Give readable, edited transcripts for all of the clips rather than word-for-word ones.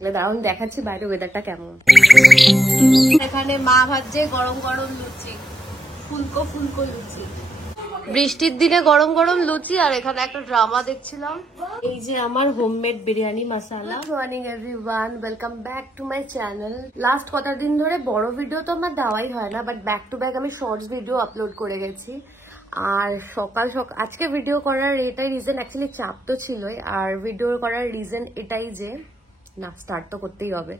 দারুণ দেখাচ্ছি বাইরে ওয়েদারটা কেমন। এখানে মা ভাজছে গরম গরম লুচি, ফুলকো ফুলকো লুচি, বৃষ্টির দিনে গরম গরম লুচি। আর এখানে একটা ড্রামা দেখছিলাম। এই যে আমার homemade biryani masala. Good morning everyone, welcome back to my channel. Last কটা দিন ধরে বড় ভিডিও তো আমার দেওয়াই হয় না, বাট ব্যাক টু ব্যাক আমি শর্টস ভিডিও আপলোড করে গেছি। আর সকাল সকাল আজকে ভিডিও করার এটাই রিজন, অ্যাকচুয়ালি চাপ তো ছিলই। আর ভিডিও করার রিজন এটাই যে না, স্টার্ট তো করতেই হবে।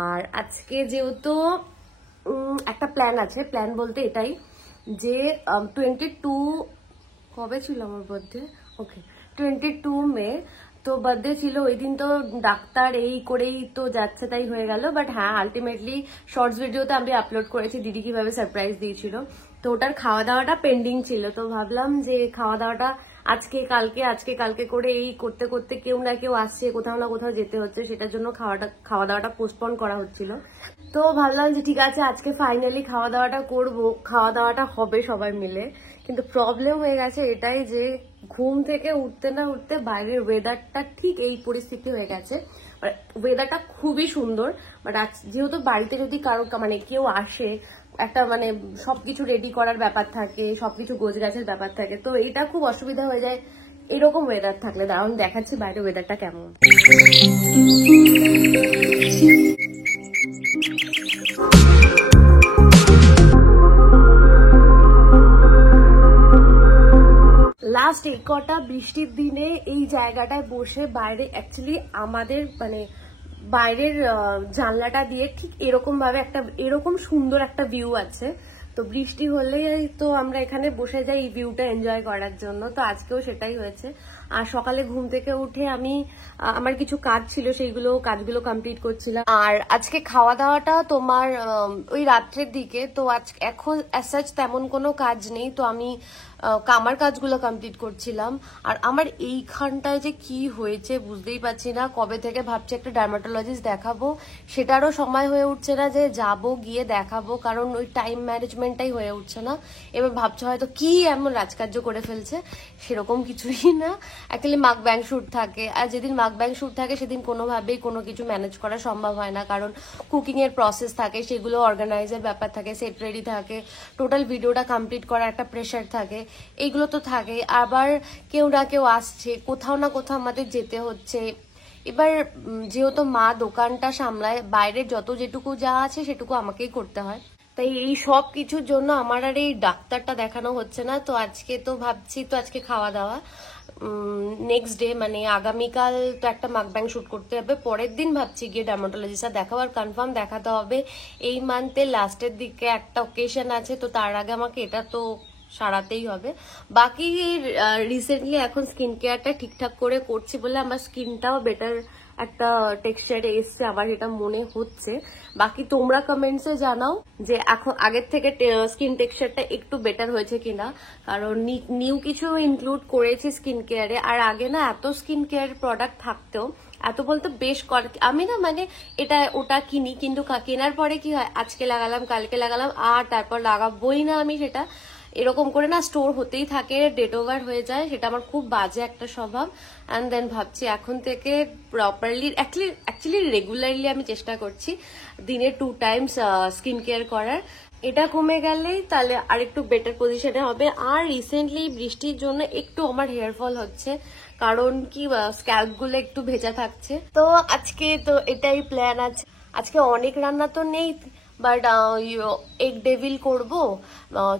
আর আজকে যেহেতু একটা প্ল্যান আছে, প্ল্যান বলতে এটাই যে 22 কবে ছিল আমার বার্থডে, ওকে 22 মে তো বার্থডে ছিল। ওই দিন তো ডাক্তার এই করেই তো যাচ্ছে তাই হয়ে গেল। বাট হ্যাঁ, আলটিমেটলি শর্টস ভিডিওতে আমি আপলোড করেছি দিদি কিভাবে সারপ্রাইজ দিয়েছিল। তো ওটার খাওয়া দাওয়াটা পেন্ডিং ছিল। তো ভাবলাম যে খাওয়া দাওয়াটা আজকে কালকে করে এই করতে করতে কেউ না কেউ আসছে, কোথাও না কোথাও যেতে হচ্ছে, সেটার জন্য খাওয়া দাওয়াটা পোস্টপোন করা হচ্ছিল। তো ভাবলাম যে ঠিক আছে আজকে ফাইনালি খাওয়া দাওয়াটা করবো, খাওয়া দাওয়াটা হবে সবাই মিলে। কিন্তু প্রবলেম হয়ে গেছে এটাই যে ঘুম থেকে উঠতে না উঠতে বাইরের ওয়েদারটা ঠিক এই পরিস্থিতি হয়ে গেছে। ওয়েদারটা খুবই সুন্দর, বাট যেহেতু বাড়িতে যদি কারো মানে কেউ আসে, একটা মানে সবকিছু রেডি করার ব্যাপার থাকে, সবকিছু গোছগাছের ব্যাপার থাকে, তো এটা খুব অসুবিধা হয়ে যায় এরকম ওয়েদার থাকলে। দারুণ দেখাচ্ছি বাইরে ওয়েদারটা কেমন। লাস্ট এই কটা বৃষ্টির দিনে এই জায়গাটায় বসে বাইরে অ্যাকচুয়ালি আমাদের মানে বাইরের জানলাটা দিয়ে ঠিক এরকম ভাবে একটা এরকম সুন্দর একটা ভিউ আছে। তো বৃষ্টি হলেই তো আমরা এখানে বসে যাই এই ভিউটা এনজয় করার জন্য। তো আজকেও সেটাই হয়েছে। আর সকালে ঘুম থেকে উঠে আমি আমার কিছু কাজ ছিল, কাজগুলো কমপ্লিট করছিলাম। আর আজকে খাওয়া দাওয়াটা তোমার ওই রাত্রের দিকে। তো আজকে এখন অ্যাজ তেমন কোনো কাজ নেই, তো আমি আমার কাজগুলো কমপ্লিট করছিলাম। আর আমার এইখানটায় যে কি হয়েছে বুঝতেই পারছি না। কবে থেকে ভাবছি একটা ডার্মাটোলজিস্ট দেখাবো, সেটারও সময় হয়ে উঠছে না যে যাব গিয়ে দেখাবো, কারণ ওই টাইম ম্যানেজমেন্টটাই হয়ে উঠছে না। এবার ভাবছে হয়তো কি এমন রাজকার্য করে ফেলছে, সেরকম কিছুই না। অ্যাকচুয়ালি মাকব্যাং শুট থাকে, আর যেদিন মাকব্যাং শুট থাকে সেদিন কোনোভাবেই কোনো কিছু ম্যানেজ করা সম্ভব হয় না, কারণ কুকিং এর প্রসেস থাকে, সেগুলো অর্গানাইজের ব্যাপার থাকে, সেট রেডি থাকে, টোটাল ভিডিওটা কমপ্লিট করার একটা প্রেশার থাকে, এইগুলো তো থাকে। আবার কেউ না কেউ আসছে, কোথাও না কোথাও আমাদের যেতে হচ্ছে। এবার যেহেতু মা দোকানটা সামলায়, বাইরের যত যেটুকু যা আছে সেটুকু আমাকেই করতে হয়। তাই এই সব কিছুর জন্য আমার আর এই ডাক্তারটা দেখানো হচ্ছে না। তো আজকে তো ভাবছি, তো আজকে খাওয়া দাওয়া নেক্সট ডে মানে আগামীকাল তো একটা মাকব্যাং শুট করতে হবে। পরের দিন ভাবছি গিয়ে ডার্মাটোলজিস্ট দেখাবো। আর কনফার্ম দেখাতে হবে এই মান্থের লাস্টের দিকে একটা ওকেশন আছে, তো তার আগে আমাকে এটা তো সারাতেই হবে। বাকি রিসেন্টলি এখন স্কিন কেয়ারটা ঠিকঠাক করে করছি বলে আমার স্কিনটাও বেটার একটা টেক্সচারে এসছে, আমার এটা মনে হচ্ছে। বাকি তোমরা কমেন্টসে জানাও যে এখন আগের থেকে স্কিন টেক্সচারটা একটু বেটার হয়েছে কিনা, কারণ নিউ কিছু ইনক্লুড করেছি স্কিন কেয়ারে। আর আগে না এত স্কিন কেয়ার প্রোডাক্ট থাকতেও, এত বলতে বেশ আমি না মানে এটা ওটা কিনি, কিন্তু কেনার পরে কি হয় আজকে লাগালাম কালকে লাগালাম আর তারপর লাগাবোই না আমি সেটা, এরকম করে না স্টোর হতেই থাকে, ডেট ওভার হয়ে যায়। সেটা আমার খুব বাজে একটা স্বভাব। অ্যান্ড দেন ভাবছি এখন থেকে প্রপারলি অ্যাকচুয়ালি রেগুলারলি আমি চেষ্টা করছি দিনে 2 টাইমস স্কিন কেয়ার করার। এটা কমে গেলেই তাহলে আর একটু বেটার পজিশনে হবে। আর রিসেন্টলি বৃষ্টির জন্য একটু আমার হেয়ার ফল হচ্ছে, কারণ কি স্ক্যাল্প গুলো একটু ভেজা থাকছে। তো আজকে তো এটাই প্ল্যান আছে। আজকে অনেক রান্না তো নেই, বাট এগ ডেভিল করব,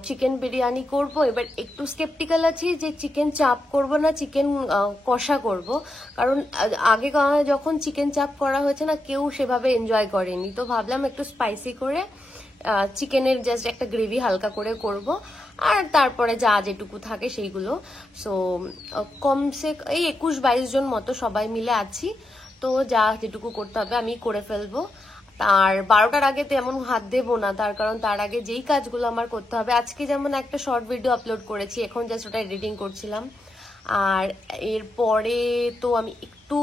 চিকেন বিরিয়ানি করব। এবার একটু স্কেপটিক্যাল আছি যে চিকেন চাপ করব না চিকেন কষা করব, কারণ আগে যখন চিকেন চাপ করা হয়েছে না কেউ সেভাবে এনজয় করেনি। তো ভাবলাম একটু স্পাইসি করে চিকেনের জাস্ট একটা গ্রেভি হালকা করে করব, আর তারপরে যা যেটুকু থাকে সেইগুলো। সো কমসে এই 21-22 জন মতো সবাই মিলে আছি, তো যা যেটুকু করতে হবে আমি করে ফেলবো। আর 12টার আগে তেমন হাত দেবো না, তার কারণ তার আগে যেই কাজগুলো আমার করতে হবে। আজকে যেমন একটা শর্ট ভিডিও আপলোড করেছি, এখন জাস্ট ওটা এডিটিং করছিলাম। আর এরপরে তো আমি একটু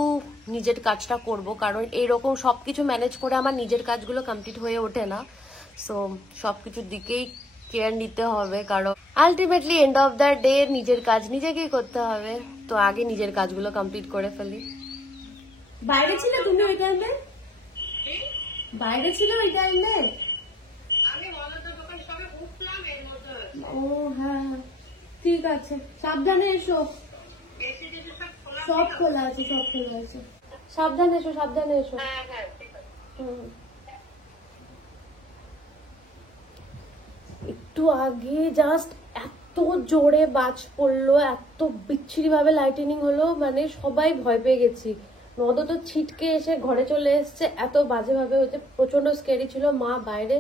নিজের কাজটা করব, কারণ এরকম সবকিছু ম্যানেজ করে আমার নিজের কাজগুলো কমপ্লিট হয়ে ওঠে না। সো সবকিছুর দিকেই কেয়ার নিতে হবে, কারণ ultimately end of the day নিজের কাজ নিজেকেই করতে হবে। তো আগে নিজের কাজগুলো কমপ্লিট করে ফেলি। বাইরে ছিল তুমি ওই টাইমে? বাইরে ছিল ওই টাইমে? ও হ্যাঁ ঠিক আছে, সাবধানে এসো। সব খোলা আছে, সব খোলা আছে, সাবধানে এসো, সাবধানে এসো। একটু আগে জাস্ট এত জোরে বাজ পড়লো, এত বিচ্ছিরি ভাবে লাইটিনিং হলো, মানে সবাই ভয় পেয়ে গেছি। নদ তো ছিটকে এসে ঘরে চলে এসছে, এত বাজে ভাবে হচ্ছে, প্রচন্ড স্ক্যারি ছিল। মা বাইরে,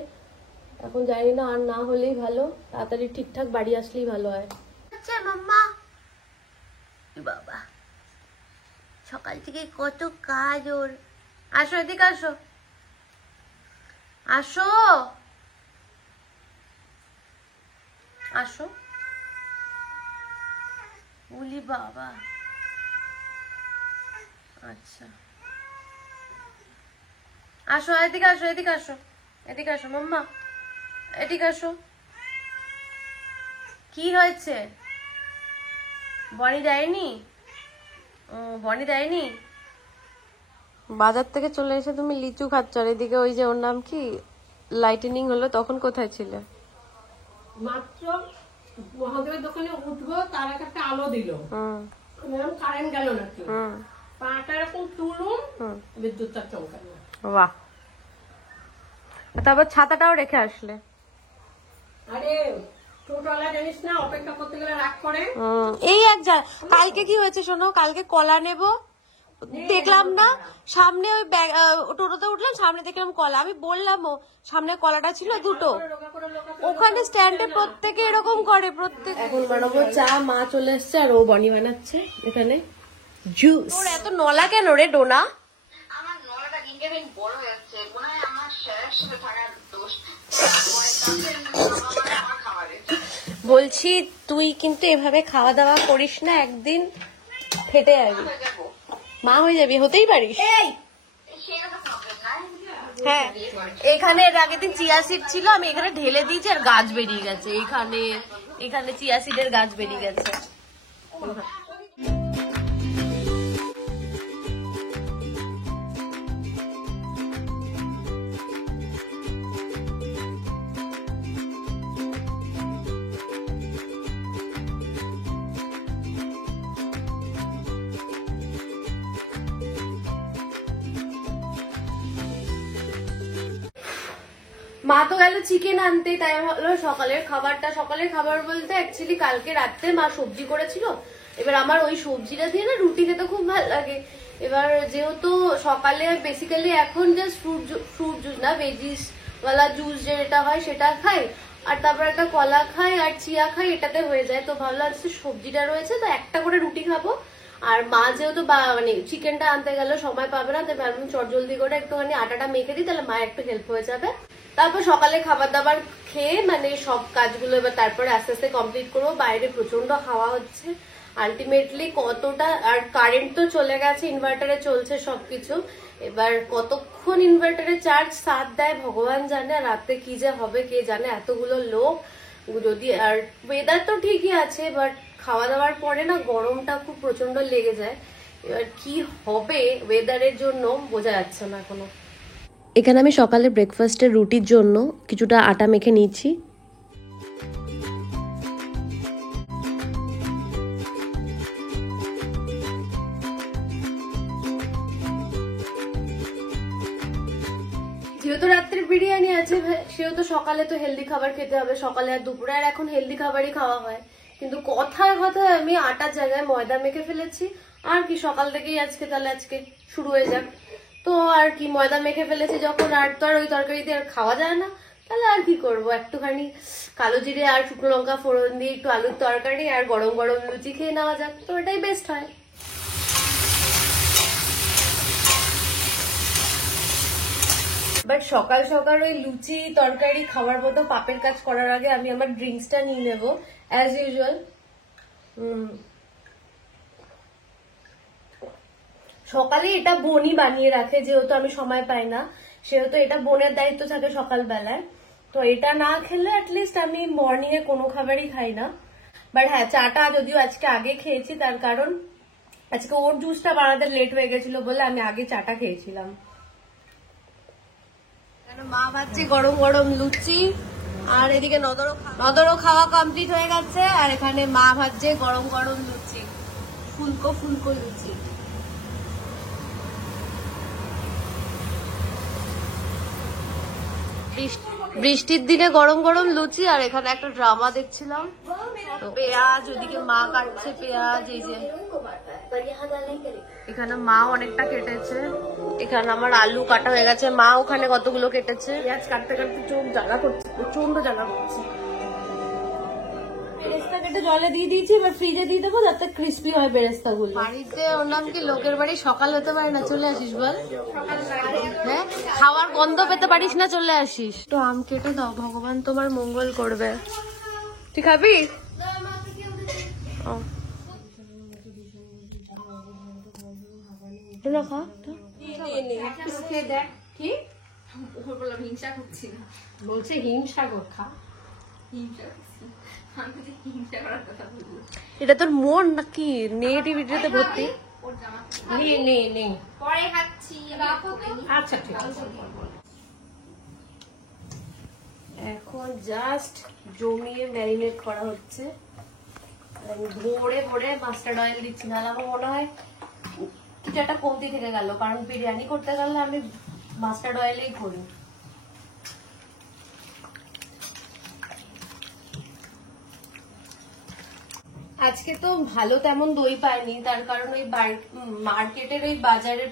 এখন জানি না, আর না হলেই ভালো, তাড়াতাড়ি ঠিকঠাক বাড়ি আসলেই ভালো হয়। আচ্ছা মাম্মা, বাবা সকাল থেকে কত কাজ ওর। আসো এদিকে, আসো আসো আসো, বলি বাবা। আচ্ছা আসো, এদিকে আসো, এদিকে আসো, এদিকে আসো মাম্মা, এদিকে আসো। কি হয়েছে? বনি দেয়নি? ও বনি দেয়নি। বাজার থেকে চলে এসে তুমি লিচু খাচ্ছ, আর এদিকে ওই যে ওর নাম কি, লাইটেনিং হলো, তখন কোথায় ছিলে? মাত্র মহাদেবের দোকানে উঠবো, তার একটা আলো দিল, কারেন্ট গেল নাকি, পাটা এরকম তুলুন, বিদ্যুৎটা চমকালো। বাহ, তারপর ছাতাটাও রেখে আসলে। আরে টোটোওয়ালা জানিস না, অপেক্ষা করতে গেলে রাগ করে। এই এক কালকে কি হয়েছে শোনো, কালকে কলা নেব দেখলাম না, সামনে ওই টোটোতে উঠলাম, সামনে দেখলাম কলা, আমি বললাম ও সামনে কলাটা ছিল দুটো, ওখানে স্ট্যান্ডে প্রত্যেকে এরকম করে, প্রত্যেক। এখন বানাবো চা, মা চলে এসছে আর ও বনি বানাচ্ছে এখানে জুস। তোর এত নলা কেন রে ডোনা? আমার নলাটা দিনকে দিন বড় হয়ে যাচ্ছে, মনে হয় আমার শেয়ার সাথে থাকার দোষ। বলছি তুই কিন্তু এভাবে খাওয়া দাওয়া করিস না, একদিন ফেটে যাবি, মা হয়ে যাবি, হতেই পারিস। হ্যাঁ, এখানে এর আগের দিন চিয়া সিড ছিল, আমি এখানে ঢেলে দিয়েছি আর গাছ বেরিয়ে গেছে, এখানে এখানে চিয়া সিডের গাছ বেরিয়ে গেছে। মা তো গেল চিকেন আনতে, তাই হলো সকালের খাবার বলতে অ্যাকচুয়ালি কালকে রাত্রে মা সবজি করেছিল, এবার আমার ওই সবজিটা দিয়ে না রুটি খেতে খুব ভালো লাগে। এবার যেহেতু সকালে বেসিক্যালি এখন জাস্ট ফ্রুট জুস না, ভেজিস ওয়ালা জুস যেটা হয় সেটা খাই, আর তারপর একটা কলা খাই আর চিয়া খাই, এটাতে হয়ে যায়। তো ভাবলাম সবজিটা রয়েছে তো একটা করে রুটি খাবো, আর মা যেহেতু মানে চিকেনটা আনতে গেল সময় পাবে না, তাই ভাবলাম চট জলদি করে একটুখানি আটাটা মেখে দিই, তাহলে মা একটু হেল্প হয়ে যাবে। তারপর সকালে খাবার দাবার খেয়ে মানে সব কাজগুলো এবার তারপরে আস্তে আস্তে কমপ্লিট করবো। বাইরে প্রচন্ড হাওয়া হচ্ছে আলটিমেটলি, কতটা, আর কারেন্ট তো চলে গেছে, ইনভার্টারে চলছে সবকিছু, এবার কতক্ষণ ইনভার্টারে চার্জ সাথ দেয় ভগবান জানে, আর রাতে কি যে হবে কে জানে, এতগুলো লোক যদি। আর ওয়েদার তো ঠিকই আছে, বাট খাওয়া দাওয়ার পরে না গরমটা খুব প্রচন্ড লেগে যায়, এবার কি হবে ওয়েদারের জন্য বোঝা যাচ্ছে না এখনো। এখানে আমি সকালে ব্রেকফাস্টের রুটির জন্য কিছুটা আটা মেখে নিয়েছি। যেহেতু রাত্রে বিরিয়ানি আছে, সেহেতু সকালে তো হেলদি খাবার খেতে হবে, সকালে আর দুপুরে আর এখন হেলদি খাবারই খাওয়া হয়, কিন্তু কথায় কথায় আমি আটার জায়গায় ময়দা মেখে ফেলেছি। আর কি, সকাল থেকেই তাহলে আজকে শুরু হয়ে যাক। তো আর কি, ময়দা মেখে ফেলেছি যখন, আর তো আর ওই তরকারি দিয়ে আর খাওয়া যায় না, তাহলে আর কি করবো, একটুখানি কালো জিরে আর শুকনো লঙ্কা ফোড়ন দিয়ে একটু আলুর তরকারি আর গরম গরম লুচি খেয়ে নেওয়া যাক, তো এটাই বেস্ট হয়। বাট সকাল সকাল ওই লুচি তরকারি খাওয়ার মতো পাপের কাজ করার আগে আমি আমার ড্রিঙ্কসটা নিয়ে নেবো অ্যাজ ইউজুয়াল। সকালে এটা বোনই বানিয়ে রাখে, যেহেতু আমি সময় পাই না, সেহেতু এটা বোনের দায়িত্ব থাকে সকালবেলায়, তো এটা না খেলে অ্যাটলিস্ট আমি মর্নিং এ কোনো খাবারই খাই না। বাট হ্যাঁ, চাটা যদিও আজকে আগে খেয়েছি, তার কারণ আজকে ওর জুসটা বানাতে লেট হয়ে গেছিল বলে আমি আগে চাটা খেয়েছিলাম। মা ভাজছে গরম গরম লুচি, আর এদিকে নদরও খাওয়া কমপ্লিট হয়ে গেছে, আর এখানে মা ভাজছে গরম গরম লুচি, ফুলকো ফুলকো লুচি। বৃষ্টির দিনে গরম গরম লুচি, আর এখানে একটা ড্রামা দেখছিলাম। পেঁয়াজ ওদিকে মা কাটছে পেঁয়াজ, এই যে এখানে মা অনেকটা কেটেছে, এখানে আমার আলু কাটা হয়ে গেছে, মা ওখানে কতগুলো কেটেছে। পেঁয়াজ কাটতে কাটতে চোখ জ্বালা করছে, প্রচন্ড জ্বালা করছে। বেরেস্তা কেটে জলে দিয়ে দিয়েছি, এবার ফ্রিজে দিয়ে দেবো যাতে ক্রিস্পি হয় বেরেস্তা গুলো। বাড়িতে ওর নাম কি, লোকের বাড়ি সকাল হতে পারে না, চলে আসিস বল। হ্যাঁ, খাওয়ার গন্ধ পেতে পারিস না, চলে আসিস। তো আম কেটে দাও, ভগবান তোমার মঙ্গল করবে। তুই খাবি? বলছে হিংসা খা। এটা তোর মন নাকি নেগেটিভিটিতে ভর্তি? আচ্ছা ঠিক আছে। এখন জাস্ট জমিয়ে ম্যারিনেট করা হচ্ছে। আমি ভোরে ভোরে মাস্টার্ড অয়েল দিচ্ছি, না আমার মনে হয় কিছু একটা কমতি থেকে গেল, কারণ বিরিয়ানি করতে গেলে আমি মাস্টার্ড অয়েলেই করি। আজকে তো ভালো তেমন দই পাইনি, তার কারণ ওই মার্কেটের ওই বাজারের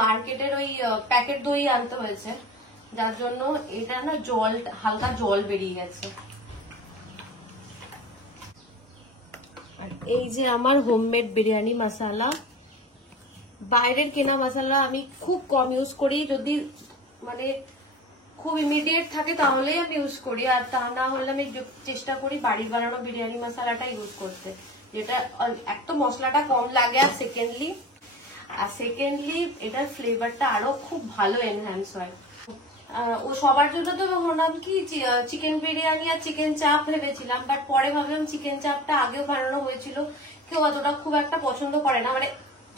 মার্কেটের ওই প্যাকেট দই আনতে হয়েছে, যার জন্য এটা না জল, হালকা জল বেরিয়ে গেছে। আর এই যে আমার হোমমেড বিরিয়ানি মশলা, বাইরের কেনা মশলা আমি খুব কম ইউজ করি, যদি মানে খুব ইমিডিয়েট থাকে তাহলে আমি ইউজ করি, আর তা না হলে আমি চেষ্টা করি বাড়ির বানানো বিরিয়ানি মশলাটা ইউজ করতে, যেটা এক তো মশলাটা কম লাগে, আর সেকেন্ডলি এটার ফ্লেভারটা আরো খুব ভালো এনহ্যান্স হয়। ও সবার জন্য তো ভাবলাম কি চিকেন বিরিয়ানি আর চিকেন চাপ ভেবেছিলাম, বাট পরে ভাবলাম চিকেন চাপটা আগেও বানানো হয়েছিল, কেউ অতটা খুব একটা পছন্দ করে না, মানে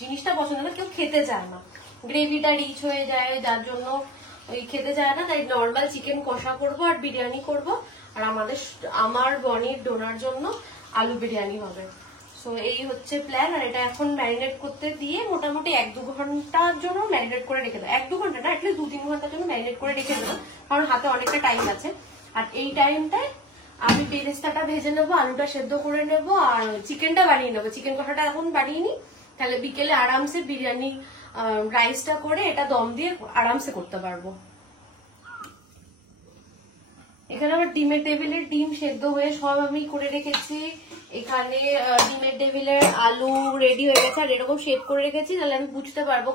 জিনিসটা পছন্দ না, কেউ খেতে চায় না, গ্রেভিটা রিচ হয়ে যায়, যার জন্য ওই খেতে চায় না। তাই নর্মাল চিকেন কষা করব আর বিরিয়ানি করব, আর আমার বনির ডোনার জন্য আলু বিরিয়ানি হবে। সো এই হচ্ছে প্ল্যান। আর এটা এখন ম্যারিনেট করতে দিয়ে মোটামুটি 1-2 ঘন্টার জন্য ম্যারিনেট করে রেখে দেবো, 1-2 ঘন্টা না, অ্যাটলিস্ট 2-3 ঘন্টার জন্য ম্যারিনেট করে রেখে দেবো, কারণ হাতে অনেকটা টাইম আছে। আর এই টাইমটায় আমি বেরেস্তাটা ভেজে নেবো, আলুটা সেদ্ধ করে নেবো, আর চিকেনটা বানিয়ে নেবো। চিকেন কষাটা এখন বানিয়ে নি, তাহলে বিকেলে আরামসে বিরিয়ানি রাইসটা করে এটা দম দিয়ে আরামসে করতে পারবো। এখানে আবার ডিমের টেবিলের ডিম সেদ্ধ হয়ে সব আমি করে রেখেছি, এখানে ডিমের টেবিলের আলু রেডি হয়ে গেছে, আর এরকম শেপ করে রেখেছি, তাহলে আমি বুঝতে পারবো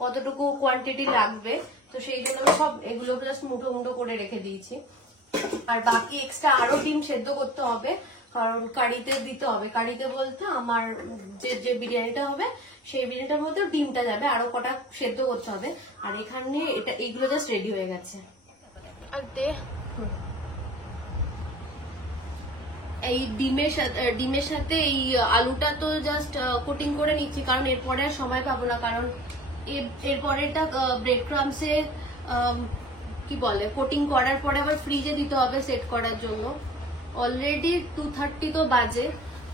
কতটুকু কোয়ান্টিটি লাগবে। তো সেই জন্য আমি সব এগুলো জাস্ট মুঠো মুঠো করে রেখে দিয়েছি। আর বাকি এক্সট্রা আরো ডিম সেদ্ধ করতে হবে, কারণ কারিতে দিতে হবে। কারিতে বলতে আমার যে বিরিয়ানিটা হবে সেই বিরিয়ানিটার মধ্যে ডিমটা যাবে, আরো কটা সেদ্ধ করতে হবে। আর এখানে এইগুলো জাস্ট রেডি হয়ে গেছে। আর এই ডিমের সাথে এই আলুটা তো জাস্ট কোটিং করে নিচ্ছি, কারণ এরপরে আর সময় পাবো না, কারণ এরপরেটা ব্রেড ক্রামসে কি বলে কোটিং করার পরে আবার ফ্রিজে দিতে হবে সেট করার জন্য। অলরেডি 2:30 তো বাজে,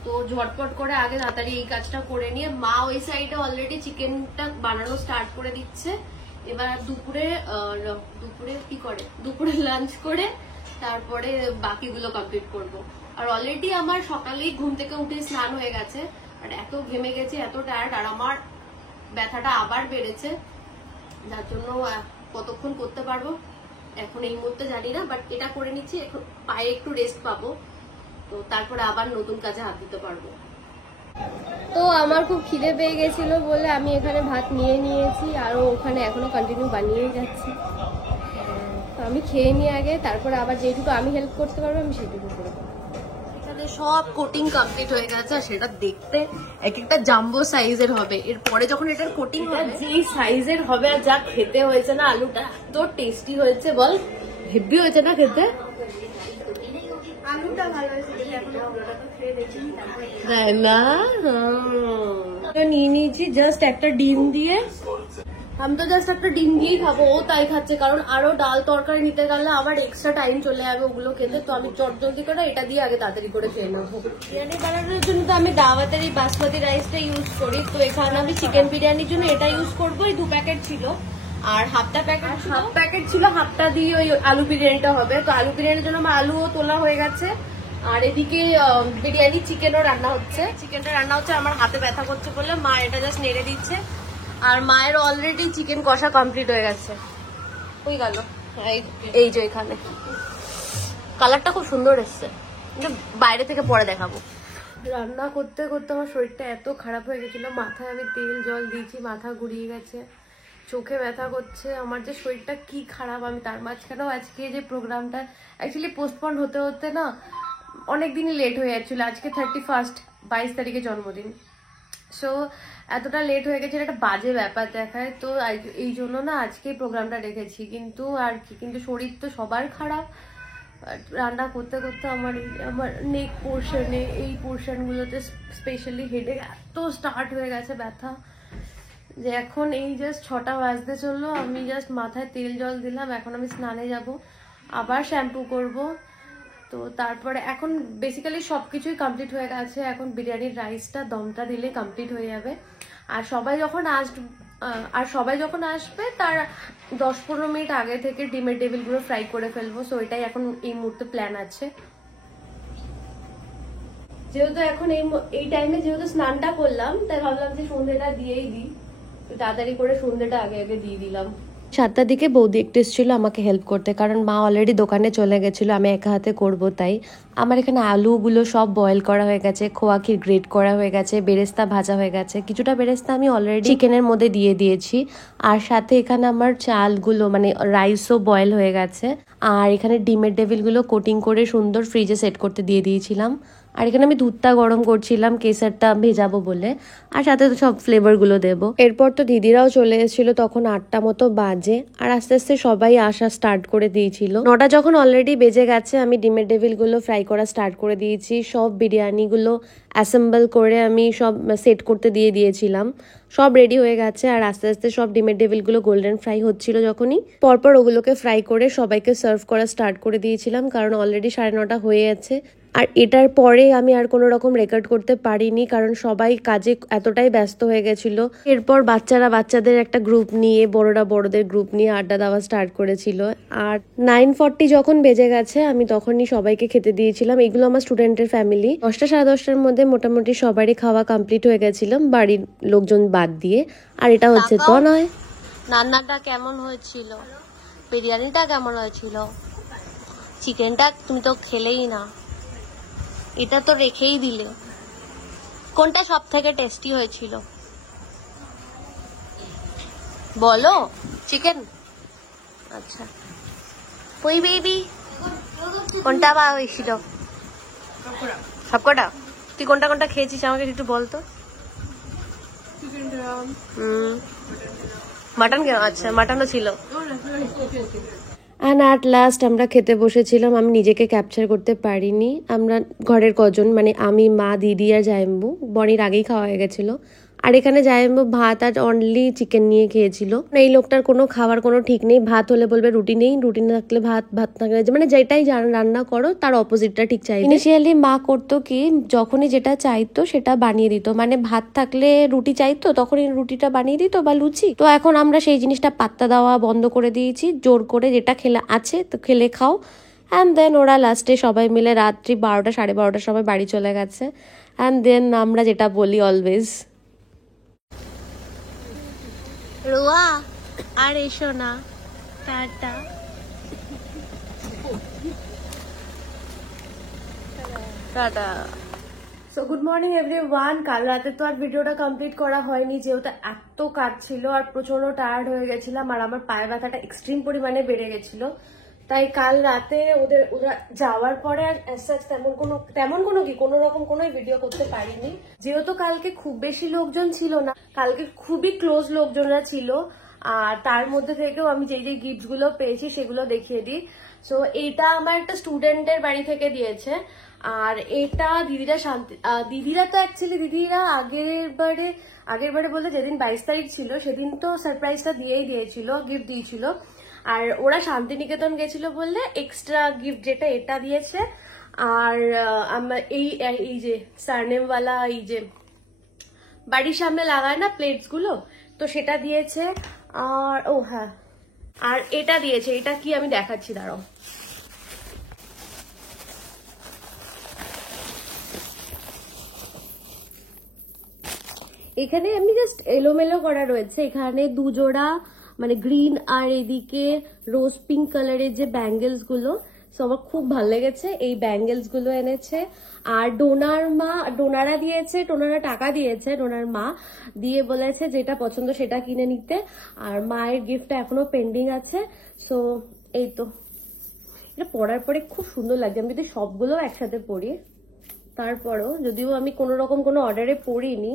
তো ঝটপট করে আগে তাড়াতাড়ি এই কাজটা করে নিয়ে মা ওই সাইডে অলরেডি চিকেনটা বানানো স্টার্ট করে দিচ্ছে। এবার দুপুরে কি করে, দুপুরে লাঞ্চ করে তারপরে বাকিগুলো কমপ্লিট করব। আর অলরেডি আমার সকালেই ঘুম থেকে উঠে স্নান হয়ে গেছে, আর এত ঘেমে গেছে, এত টায়ার্ড, আর আমার ব্যথাটা আবার বেড়েছে, যার জন্য কতক্ষণ করতে পারবো এখন এই মুহূর্তে জানি না, বাট এটা করে নিচ্ছি, এখন পায়ে একটু রেস্ট পাবো, তো তারপরে আবার নতুন কাজে হাত দিতে পারবো। তো আমার খুব খিদে পেয়ে গেছিল বলে আমি এখানে ভাত নিয়ে নিয়েছি, আর ওখানে এখনো কন্টিনিউ বানিয়েই যাচ্ছি। তো আমি খেয়ে নিয়ে আগে, তারপরে আবার যেটুকু আমি হেল্প করতে পারবো আমি সেটুকু করে দেবো। এখানে সব কোটিং কমপ্লিট হয়ে গেছে, আর সেটা দেখতে এক একটা জাম্বো সাইজের হবে। এরপরে যখন এটার কোটিং হবে, যেই সাইজের হবে, আর যা খেতে হয়েছে না, আলুটা এত টেস্টি হয়েছে বল, হেভি হয়েছে না খেতে। আলুটা ভালো হয়েছে, তাই না? নিয়ে নিয়েছি জাস্ট একটা ডিম দিয়ে, আমি তো জাস্ট একটা ডিম দিয়েই খাবো, ও তাই খাচ্ছে, কারণ আরো ডাল তরকারি নিতে গেলে আবার এক্সট্রা টাইম চলে যাবে ওগুলো খেতে। তো আমি চটজলদি করে এটা দিয়ে আগে তাড়াতাড়ি করে খেয়ে নেবো। বিরিয়ানি বানানোর জন্য তো আমি দাওয়াতের এই বাসমতি রাইসটা ইউজ করি। তো এখানে আমি চিকেন বিরিয়ানির জন্য এটা ইউজ করবো। এই 2 প্যাকেট ছিল, আর হাফ প্যাকেট ছিল, হাফটা দিয়ে ওই আলু বিরিয়ানিটা হবে। তো আলু বিরিয়ানির জন্য আমার আলুও তোলা হয়ে গেছে, আর এদিকে বিরিয়ানি চিকেনও রান্না হচ্ছে। চিকেনটা রান্না হচ্ছে, আমার হাতে ব্যথা করছে বলে মা এটা জাস্ট নেড়ে দিচ্ছে। আর মায়ের অলরেডি চিকেন কষা কমপ্লিট হয়ে গেছে। হয়ে গেল এই যে এখানে কালারটা খুব সুন্দর এসছে, বাইরে থেকে পরে দেখাবো। রান্না করতে করতে আমার শরীরটা এত খারাপ হয়ে গেছিল, মাথায় আমি তেল জল দিয়েছি, মাথা ঘুরিয়ে গেছে, চোখে ব্যথা করছে, আমার যে শরীরটা কি খারাপ। আমি তার মাঝখানেও আজকে যে প্রোগ্রামটা অ্যাকচুয়ালি পোস্টপন্ড হতে হতে না অনেক দিনই লেট হয়ে যাচ্ছিল। আজকে 31 22 তারিখে জন্মদিন, সো এতটা লেট হয়ে গেছে, একটা বাজে ব্যাপার দেখায়। তো এই জন্য না আজকে প্রোগ্রামটা রেখেছি, কিন্তু আর কি, কিন্তু শরীর তো সবার খারাপ। রান্না করতে করতে আমার নেক পোর্শনে, এই পোর্শনগুলোতে স্পেশালি হেডে এত স্টার্ট হয়ে গেছে ব্যথা, যে এখন এই জাস্ট 6টা বাজতে চললো, আমি জাস্ট মাথায় তেল জল দিলাম। এখন আমি স্নানে যাব, আবার শ্যাম্পু করব। তো তারপরে এখন বেসিক্যালি সবকিছুই কমপ্লিট হয়ে গেছে। এখন বিরিয়ানির রাইসটা দমটা দিলে কমপ্লিট হয়ে যাবে। আর সবাই যখন আসবে তার 10-15 মিনিট আগে থেকে ডিমের ডেভিলগুলো ফ্রাই করে ফেলবো। সো এটাই এখন এই মুহূর্তে প্ল্যান আছে। যেহেতু এখন এই টাইমে যেহেতু স্নানটা করলাম, তাই ভাবলাম যে সন্ধ্যেটা দিয়েই দিই, তাড়াতাড়ি করে সন্ধ্যেটা আগে আগে দিয়ে দিলাম। 7টার দিকে বৌদি একটু এসেছিল আমাকে হেল্প করতে, কারণ মা অলরেডি দোকানে চলে গেছিলো, আমি একা হাতে করবো তাই। আমার এখানে আলুগুলো সব বয়েল করা হয়ে গেছে, খোয়া ক্ষীর গ্রেট করা হয়ে গেছে, বেরেস্তা ভাজা হয়ে গেছে, কিছুটা বেরেস্তা আমি অলরেডি চিকেনের মধ্যে দিয়ে দিয়েছি। আর সাথে এখানে আমার চালগুলো মানে রাইসও বয়েল হয়ে গেছে। আর এখানে ডিমের ডেভিলগুলো কোটিং করে সুন্দর ফ্রিজে সেট করতে দিয়ে দিয়েছিলাম। আর এখানে আমি দুধটা গরম করছিলাম কেসারটা ভেজাবো বলে, আর সাথে তো সব ফ্লেভারগুলো দেবো। এরপর তো দিদিরাও চলে এসেছিল, তখন 8টা মতো বাজে, আর আস্তে আস্তে সবাই আসা স্টার্ট করে দিয়েছিল। 9টা যখন অলরেডি বেজে গেছে, আমি ডিমের ডেভিলগুলো ফ্রাই করা স্টার্ট করে দিয়েছি। সব বিরিয়ানিগুলো অ্যাসেম্বল করে আমি সব সেট করতে দিয়ে দিয়েছিলাম, সব রেডি হয়ে গেছে। আর আস্তে আস্তে সব ডিমের ডেভিলগুলো গোল্ডেন ফ্রাই হচ্ছিল যখনই, পরপর ওগুলোকে ফ্রাই করে সবাইকে সার্ভ করা স্টার্ট করে দিয়েছিলাম, কারণ অলরেডি 9:30 হয়ে আছে। আর এটার পরে আমি আর কোনো রকম রেকর্ড করতে পারিনি, কারণ সবাই কাজে এতটাই ব্যস্ত হয়ে গেছিল। এরপর বাচ্চারা বাচ্চাদের একটা গ্রুপ নিয়ে, বড়রা বড়দের গ্রুপ নিয়ে আড্ডা দেওয়া স্টার্ট করেছিল। আর 9:40 যখন বেজে গেছে, আমি তখনই সবাইকে খেতে দিয়েছিলাম। এগুলো আমার স্টুডেন্টের ফ্যামিলি। 10টা 10:30টার মধ্যে মোটামুটি সবারই খাওয়া কমপ্লিট হয়ে গেছিল, বাড়ির লোকজন বাদ দিয়ে। আর এটা হচ্ছে তো নয়। রান্নাটা কেমন হয়েছিল? বিরিয়ানিটা কেমন হয়েছিল? চিকেনটা তুমি তো খেলেই না, এটা তো রেখেই দিলে। কোনটা সব থেকে টেস্টি হয়েছিল বলো? চিকেন? আচ্ছা, ওই বেবি কোনটা বা হয়েছিল? সবকটা? তুই কোনটা কোনটা খেয়েছিস আমাকে একটু বলতো। মাটন কেন? আচ্ছা, মাটনও ছিল। অ্যান্ড অ্যাট লাস্ট আমরা খেতে বসেছিলাম। আমি নিজেকে ক্যাপচার করতে পারিনি। আমরা ঘরের কজন, মানে আমি, মা, দিদি আর জায়েম্বু, বনির আগেই খাওয়া হয়ে গেছিলো। আর এখানে জায়েম্বু ভাত আর অনলি চিকেন নিয়ে খেয়েছিল। এই লোকটার কোনো খাওয়ার কোনো ঠিক নেই, ভাত হলে বলবে রুটি নেই, রুটি না থাকলে ভাত, ভাত থাকলে মানে যেটাই রান্না করো তার অপোজিটটা ঠিক চাই। ইনিশিয়ালি মা করতো কি, যখনই যেটা চাইতো সেটা বানিয়ে দিত, মানে ভাত থাকলে রুটি চাইতো তখনই রুটিটা বানিয়ে দিত বা লুচি। তো এখন আমরা সেই জিনিসটা পাত্তা দেওয়া বন্ধ করে দিয়েছি, জোর করে যেটা খেলে আছে তো খেলে খাও। অ্যান্ড দেন ওরা লাস্টে সবাই মিলে রাত্রি 12টা 12:30 সময় বাড়ি চলে গেছে। অ্যান্ড দেন আমরা যেটা বলি অলওয়েজ, রোয়া আর এসো না, tata. Tata. So good morning everyone. কাল রাতে তো আর ভিডিওটা কমপ্লিট করা হয়নি, যেহেতু এত কাজ ছিল আর প্রচন্ড টায়ার্ড হয়ে গেছিলাম, আর আমার পায়ের ব্যথাটা এক্সট্রিম পরিমাণে বেড়ে গেছিল। তাই কাল রাতে ওরা যাওয়ার পরে আর তেমন কোনো রকম কোনো ভিডিও করতে পারিনি, যেহেতু কালকে খুব বেশি লোকজন ছিল না, কালকে খুবই ক্লোজ লোকজনরা ছিল। আর তার মধ্যে থেকেও আমি যেই যে গিফট গুলো পেয়েছি সেগুলো দেখিয়ে দিই। সো এইটা আমার একটা স্টুডেন্টের বাড়ি থেকে দিয়েছে, আর এটা দিদিরা দিদিরা তো অ্যাকচুয়ালি দিদিরা আগের বারে বলতে যেদিন 22 তারিখ ছিল সেদিন তো সারপ্রাইজটা দিয়েছিল, গিফট দিয়েছিল। আর ওরা শান্তিনিকেতন গেছিল বললে এক্সট্রা গিফট যেটা এটা দিয়েছে। আর আমার এই যে সারনেমওয়ালা এই যে বাড়ির সামনে লাগায় না প্লেটস গুলো, তো সেটা দিয়েছে। আর ও হ্যাঁ, আর এটা দিয়েছে, এটা কি আমি দেখাচ্ছি, দাঁড়াও। এখানে আমি জাস্ট এলোমেলো করা রয়েছে, এখানে দুজোড়া মানে গ্রিন আর এদিকে রোজ পিঙ্ক কালারের যে ব্যাঙ্গেলস গুলো, আমার খুব ভালো লেগেছে। এই ব্যাঙ্গেলস গুলো এনেছে। আর ডোনারা দিয়েছে, ডোনারা টাকা দিয়েছে, ডোনার মা দিয়ে বলেছে যেটা পছন্দ সেটা কিনে নিতে। আর মায়ের গিফটটা এখনো পেন্ডিং আছে। সো এই তো, এটা পরার পরে খুব সুন্দর লাগছে। আমি যদি সবগুলো একসাথে পরি, তারপরও যদিও আমি কোনো রকম কোনো অর্ডারে পরিনি,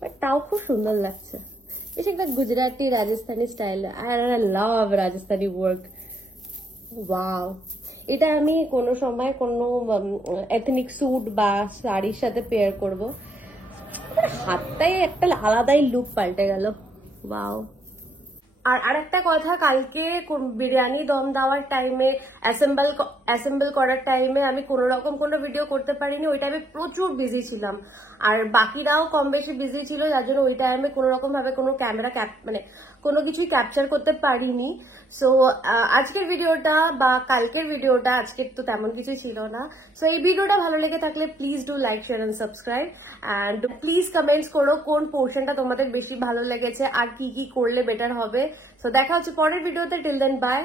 বাট তাও খুব সুন্দর লাগছে। বেশ একটা গুজরাটি রাজস্থানি স্টাইল। আর I love Rajasthani work. Wow, এটা আমি কোনো সময় কোনো এথনিক স্যুট বা শাড়ির সাথে পেয়ার করব। হাতটাই একটা আলাদাই লুক পাল্টে গেল। ওয়াও। আর আরেকটা কথা, কালকে বিরিয়ানি দম দেওয়ার টাইমে অ্যাসেম্বল করার টাইমে আমি কোনো রকম কোনো ভিডিও করতে পারিনি। ওই টাইমে প্রচুর বিজি ছিলাম, আর বাকিরাও কম বেশি বিজি ছিল, যার জন্য ওই টাইমে কোনো রকম ভাবে কোনো ক্যামেরা মানে কোনো কিছুই ক্যাপচার করতে পারিনি। সো আজকের ভিডিওটা বা কালকের ভিডিওটা, আজকের তো তেমন কিছু ছিল না। সো এই ভিডিওটা ভালো লেগে থাকলে please do like, share and subscribe, and please comments করো কোন পোর্শনটা তোমাদের বেশি ভালো লেগেছে আর কি কি করলে বেটার হবে। সো দেখা হচ্ছে পরের ভিডিওতে। Till then by.